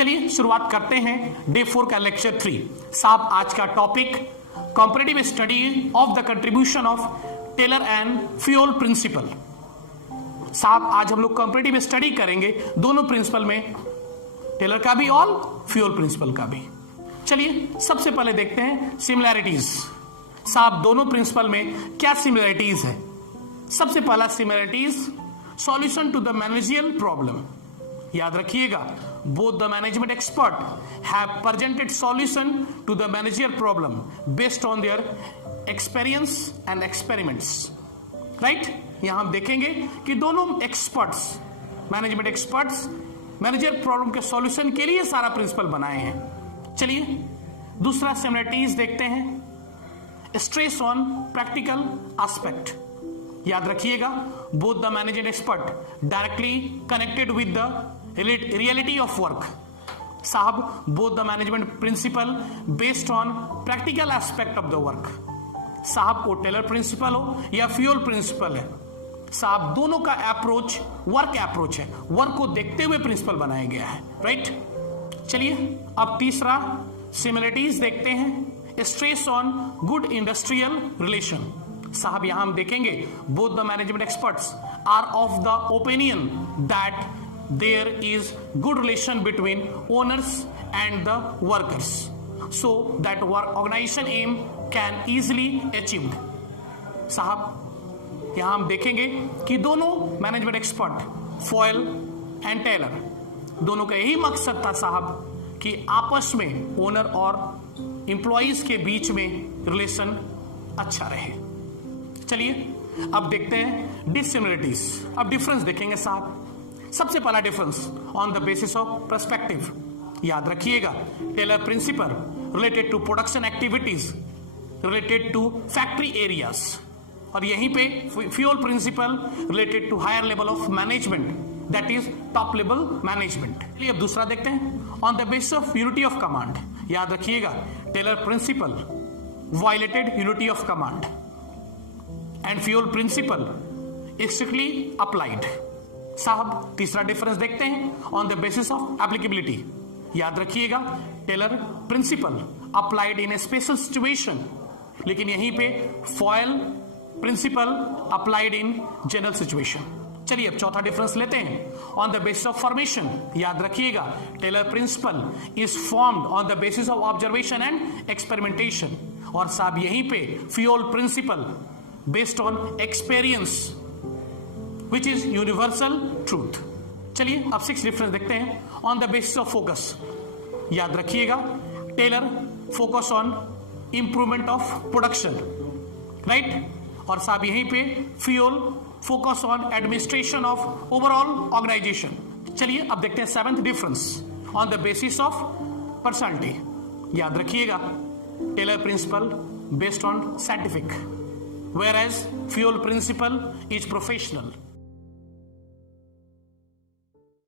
चलिए शुरुआत करते हैं डे 4 का लेक्चर 3। साहब आज का topic comparative study of the contribution of Taylor and Fayol principle. साहब आज हम लोग कंपैरेटिव स्टडी करेंगे दोनों प्रिंसिपल में, टेलर का भी और फ्यूल प्रिंसिपल का भी। चलिए सबसे पहले देखते हैं सिमिलैरिटीज। साहब दोनों प्रिंसिपल में क्या सिमिलैरिटीज है? सबसे पहला similarities, solution to the managerial problem. याद रखिएगा, both the management expert have presented solution to the managerial problem based on their experience and experiments. Right, यहां हम देखेंगे कि दोनों experts, management experts, manager problem के सॉल्यूशन के लिए सारा प्रिंसिपल बनाए हैं। चलिए दूसरा सिमिलैरिटीज देखते हैं, स्ट्रेस ऑन प्रैक्टिकल एस्पेक्ट। याद रखिएगा, both the management expert directly connected with the reality of work. साहब both the management principle based on practical aspect of the work. साहब वो टेलर प्रिंसिपल हो या फ्यूल प्रिंसिपल है, साहब दोनों का अप्रोच वर्क अप्रोच है, वर्क को देखते हुए प्रिंसिपल बनाया गया है। राइट, चलिए अब तीसरा सिमिलरिटीज देखते हैं, stress on good industrial relation. साहब यहां हम देखेंगे both the management experts are of the opinion that there is good relation between owners and the workers so that work organisation aim can easily achieved. साहब यहां हम देखेंगे कि दोनों management expert Fayol and Taylor, दोनों का यही मकसद था साहब कि आपस में ओनर और एम्प्लॉइज के बीच में रिलेशन अच्छा रहे। चलिए अब देखते हैं डिसिमिलरिटीज। अब डिफरेंस देखेंगे साहब। सबसे पहला difference on the basis of perspective. याद रखिएगा, Taylor principle related to production activities related to factory areas, और यहीं पे Fayol principle related to higher level of management, that is top level management. चलिए अब दूसरा देखते हैं, on the basis of unity of command. याद रखिएगा, Taylor principle violated unity of command and Fayol principle strictly applied. साहब तीसरा difference देखते हैं, on the basis of applicability. याद रखिएगा, Taylor principle applied in a special situation, लेकिन यहीं पे Fayol principle applied in general situation. चलिए अब चौथा डिफरेंस लेते हैं, on the basis of formation. याद रखिएगा, Taylor principle is formed on the basis of observation and experimentation, और साहब यहीं पे Fayol principle based on experience which is universal truth. चलिए अब 6 डिफरेंस देखते हैं, on the basis of focus. याद रखिएगा, Taylor focus on improvement of production, right, और साहब यहीं पे Fayol focus on administration of overall organisation. चलिए अब देखते हैं 7th difference, on the basis of personality. याद रखिएगा, Taylor principle based on scientific, whereas fuel principle is professional.